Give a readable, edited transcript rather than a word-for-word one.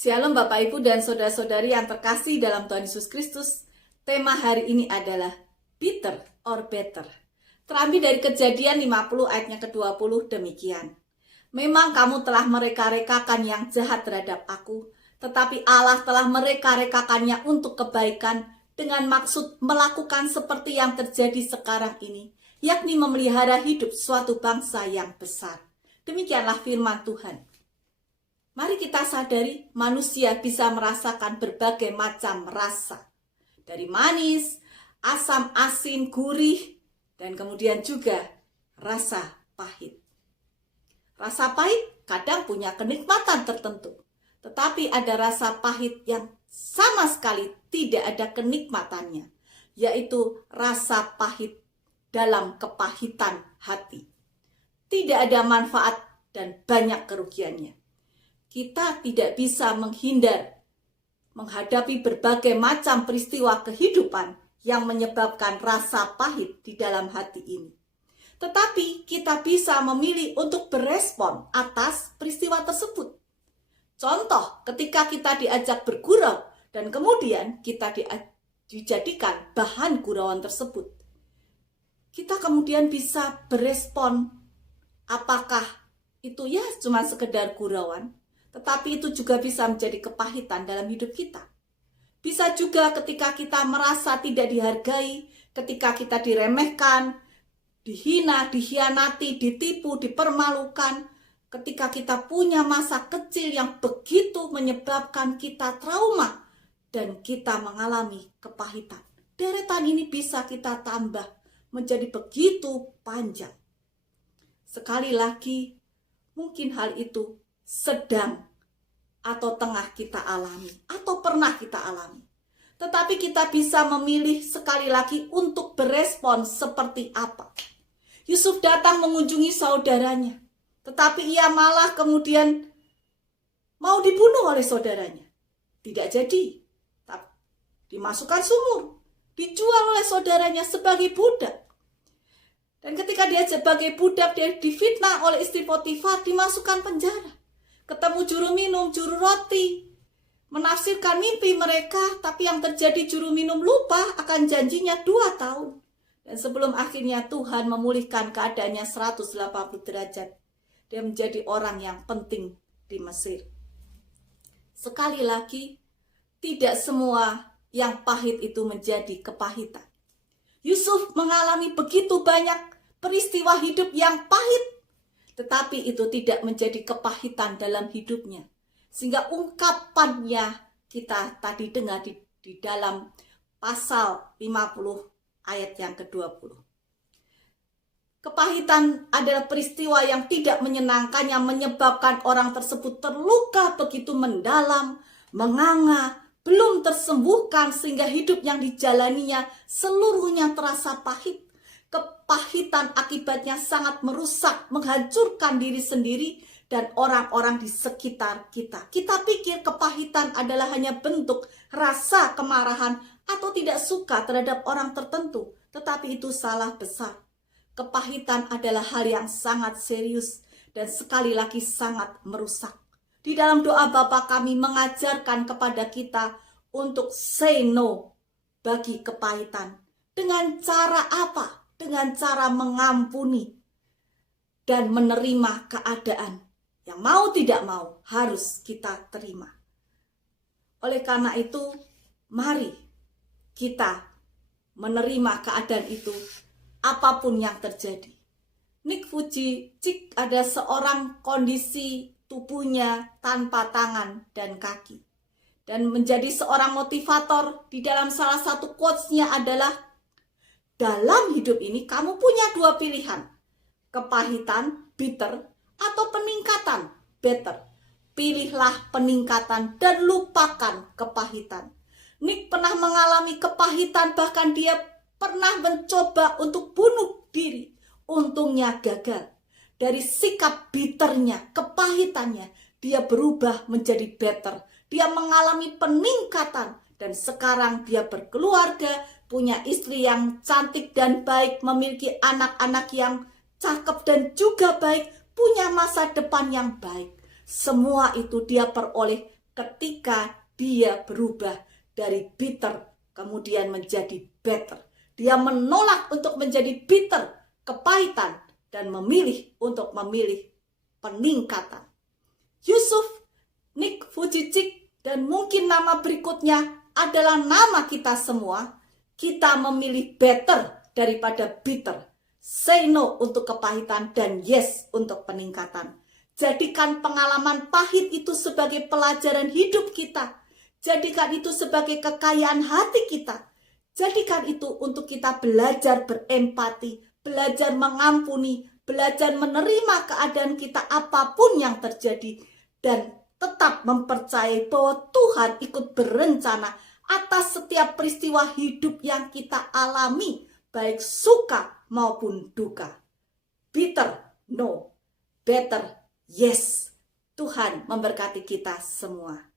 Shalom Bapak Ibu dan Saudara-saudari yang terkasih dalam Tuhan Yesus Kristus. Tema hari ini adalah bitter or better. Terambil dari Kejadian 50 ayatnya ke-20 demikian. Memang kamu telah mereka-rekakan yang jahat terhadap aku, tetapi Allah telah mereka-rekakannya untuk kebaikan dengan maksud melakukan seperti yang terjadi sekarang ini, yakni memelihara hidup suatu bangsa yang besar. Demikianlah firman Tuhan. Mari kita sadari manusia bisa merasakan berbagai macam rasa. Dari manis, asam, asin, gurih, dan kemudian juga rasa pahit. Rasa pahit kadang punya kenikmatan tertentu. Tetapi ada rasa pahit yang sama sekali tidak ada kenikmatannya. Yaitu rasa pahit dalam kepahitan hati. Tidak ada manfaat dan banyak kerugiannya. Kita tidak bisa menghadapi berbagai macam peristiwa kehidupan yang menyebabkan rasa pahit di dalam hati ini. Tetapi kita bisa memilih untuk berespon atas peristiwa tersebut. Contoh, ketika kita diajak bergurau dan kemudian kita dijadikan bahan gurauan tersebut. Kita kemudian bisa berespon apakah itu ya cuma sekedar gurauan, tetapi itu juga bisa menjadi kepahitan dalam hidup kita. Bisa juga ketika kita merasa tidak dihargai, ketika kita diremehkan, dihina, dikhianati, ditipu, dipermalukan, ketika kita punya masa kecil yang begitu menyebabkan kita trauma dan kita mengalami kepahitan. Deretan ini bisa kita tambah menjadi begitu panjang. Sekali lagi, mungkin hal itu sedang atau tengah kita alami atau pernah kita alami. Tetapi kita bisa memilih sekali lagi untuk berespon seperti apa. Yusuf datang mengunjungi saudaranya, tetapi ia malah kemudian mau dibunuh oleh saudaranya. Tidak jadi, dimasukkan sumur, dijual oleh saudaranya sebagai budak. Dan ketika dia sebagai budak, dia difitnah oleh istri Potifar, dimasukkan penjara. Ketemu juru minum, juru roti, menafsirkan mimpi mereka, tapi yang terjadi juru minum lupa akan janjinya 2 tahun. Dan sebelum akhirnya Tuhan memulihkan keadaannya 180 derajat, dia menjadi orang yang penting di Mesir. Sekali lagi, tidak semua yang pahit itu menjadi kepahitan. Yusuf mengalami begitu banyak peristiwa hidup yang pahit, tetapi itu tidak menjadi kepahitan dalam hidupnya. Sehingga ungkapannya kita tadi dengar di dalam pasal 50 ayat yang ke-20. Kepahitan adalah peristiwa yang tidak menyenangkan, yang menyebabkan orang tersebut terluka begitu mendalam, menganga, belum tersembuhkan sehingga hidup yang dijalaninya seluruhnya terasa pahit. Kepahitan akibatnya sangat merusak, menghancurkan diri sendiri dan orang-orang di sekitar kita. Kita pikir kepahitan adalah hanya bentuk rasa kemarahan atau tidak suka terhadap orang tertentu, tetapi itu salah besar. Kepahitan adalah hal yang sangat serius dan sekali lagi sangat merusak. Di dalam doa Bapa kami mengajarkan kepada kita untuk say no bagi kepahitan. Dengan cara apa? Dengan cara mengampuni dan menerima keadaan yang mau tidak mau harus kita terima. Oleh karena itu, mari kita menerima keadaan itu apapun yang terjadi. Nick Vujicic ada seorang kondisi tubuhnya tanpa tangan dan kaki. Dan menjadi seorang motivator, di dalam salah satu quotes-nya adalah, dalam hidup ini kamu punya 2 pilihan. Kepahitan, bitter, atau peningkatan, better. Pilihlah peningkatan dan lupakan kepahitan. Nick pernah mengalami kepahitan, bahkan dia pernah mencoba untuk bunuh diri. Untungnya gagal. Dari sikap bitternya, kepahitannya, dia berubah menjadi better. Dia mengalami peningkatan dan sekarang dia berkeluarga, punya istri yang cantik dan baik, memiliki anak-anak yang cakep dan juga baik, punya masa depan yang baik. Semua itu dia peroleh ketika dia berubah dari bitter kemudian menjadi better. Dia menolak untuk menjadi bitter, kepahitan, dan memilih untuk memilih peningkatan. Yusuf, Nick Vujicic, dan mungkin nama berikutnya adalah nama kita semua. Kita memilih better daripada bitter. Say no untuk kepahitan dan yes untuk peningkatan. Jadikan pengalaman pahit itu sebagai pelajaran hidup kita. Jadikan itu sebagai kekayaan hati kita. Jadikan itu untuk kita belajar berempati, belajar mengampuni, belajar menerima keadaan kita apapun yang terjadi, dan tetap mempercayai bahwa Tuhan ikut berencana atas setiap peristiwa hidup yang kita alami, baik suka maupun duka. Bitter, no. Better, yes. Tuhan memberkati kita semua.